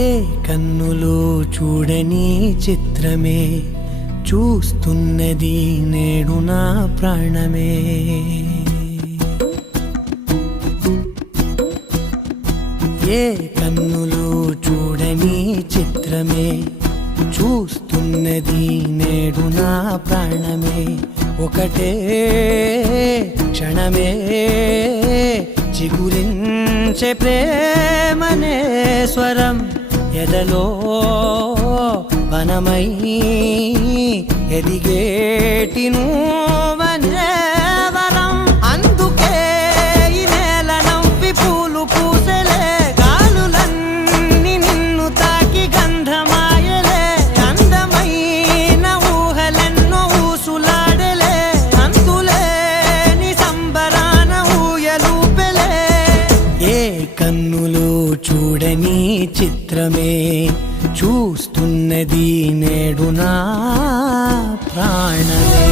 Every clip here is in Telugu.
ఏ కన్నులో చూడని చిత్రమే చూస్తున్నది నేడు నా ప్రాణమే. ఏ కన్నులో చూడని చిత్రమే చూస్తున్నది నేడు నా ప్రాణమే. ఒకటే క్షణమే చిగురించే ప్రేమనే స్వరం ఎదలో వనమై ఎదిగేటి నువ్వనే వరం. అందుకే ఈ నేల నవ్వి పూలు పూసలే, గాలులన్నీ నిన్ను తాకి గంధమాయలే. అందమైన ఊహలెన్నో ఊసులాడలే, అంతులేని సంబరాన ఊయలూపెలే. ఏ కన్నులో చూడని చిత్రమే చూస్తున్నది నేడు నా ప్రాణమే.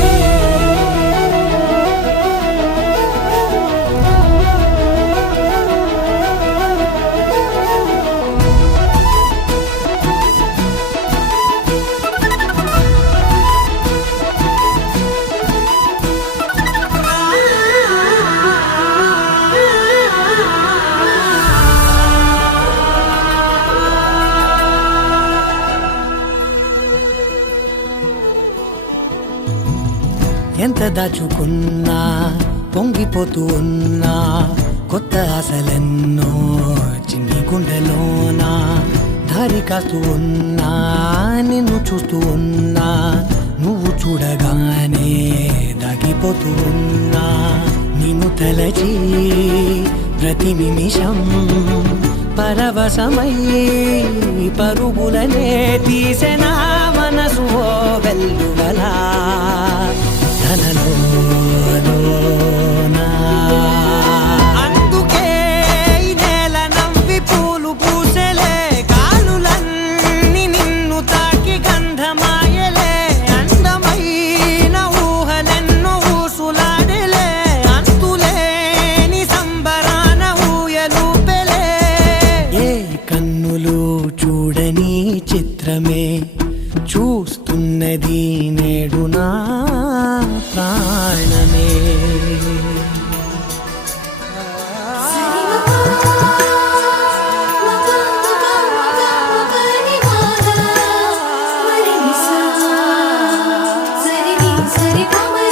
ఎంత దాచుకున్నా పొంగిపోతూ ఉన్నా, కొత్త ఆశలెన్నో చిన్ని గుండెలోనా. దారి కాస్తూ ఉన్నా, నిన్ను చూస్తూ ఉన్నా, నువ్వు చూడగానే దాగిపోతూ ఉన్నా. నిన్ను తలచి ప్రతి నిమిషం పరవశమై పరుగులనే తీసెనా మనసు ఓ వెల్లువలా. అందుకే ఈ నేల నవ్వి పూలు పూసలే, గాలులన్నీ నిన్ను తాకి గంధమాయలే. అందమైన ఊహలెన్నో ఊసులాడలే, అంతులేని సంబరాన ఊయలూపెలే. ఏ కన్నులు చూడని చిత్రమే చూస్తున్నది నేడు నా ప్రాణమే. సరి